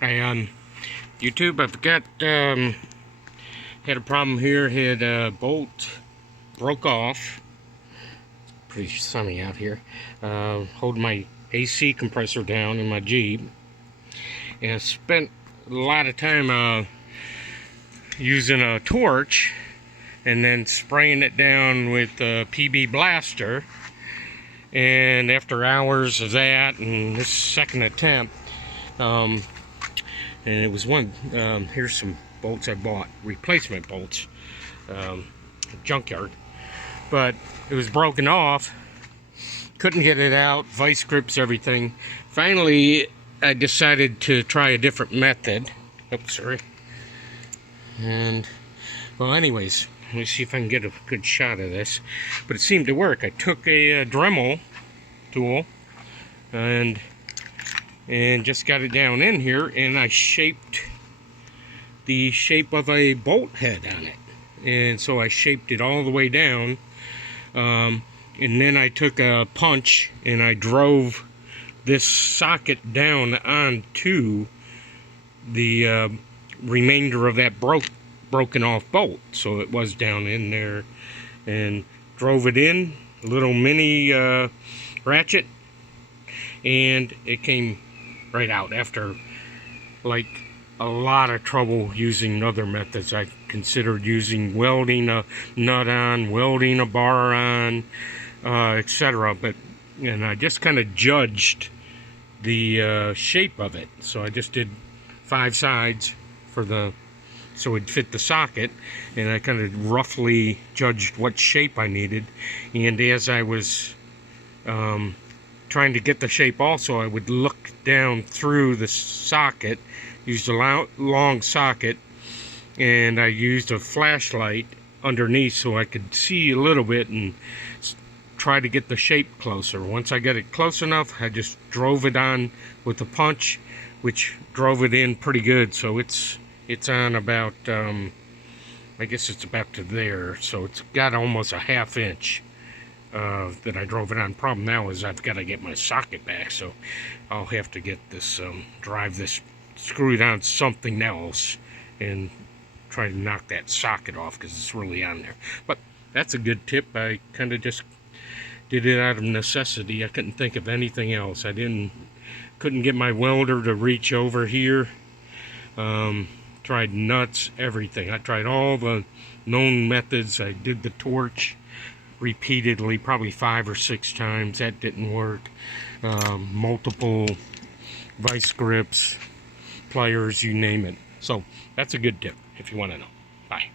Hey, on YouTube, I've got had a problem here. Had a bolt broke off. Pretty sunny out here. Holding my AC compressor down in my Jeep, and I spent a lot of time using a torch and then spraying it down with a PB blaster. And after hours of that and this second attempt, and it was one, here's some bolts I bought, replacement bolts, junkyard, but it was broken off, couldn't get it out, vice grips, everything. Finally, I decided to try a different method. Oops, sorry. And, well, anyways, let me see if I can get a good shot of this. But it seemed to work. I took a dremel tool and just got it down in here, and I shaped the shape of a bolt head on it. And so I shaped it all the way down, and then I took a punch and I drove this socket down onto the remainder of that broken off bolt. So it was down in there, and drove it in, little mini ratchet, and it came right out after like a lot of trouble using other methods. I considered using welding a nut on, welding a bar on, etc. And I just kind of judged the shape of it. So I just did 5 sides so it'd fit the socket, and I kind of roughly judged what shape I needed. And as I was trying to get the shape also, I would look down through the socket, used a long socket, and I used a flashlight underneath so I could see a little bit and try to get the shape closer. Once I got it close enough, I just drove it on with a punch, which drove it in pretty good. So it's on about, I guess it's about to there, so it's got almost a 1/2 inch that I drove it on. Problem now is I've got to get my socket back, so I'll have to get this, drive this, screw it on something else and try to knock that socket off because it's really on there. But that's a good tip. I kind of just did it out of necessity. I couldn't think of anything else. Couldn't get my welder to reach over here. Tried nuts, everything. I tried all the known methods. I did the torch repeatedly, probably 5 or 6 times. That didn't work. Multiple vice grips, pliers, you name it. So that's a good tip if you want to know. Bye.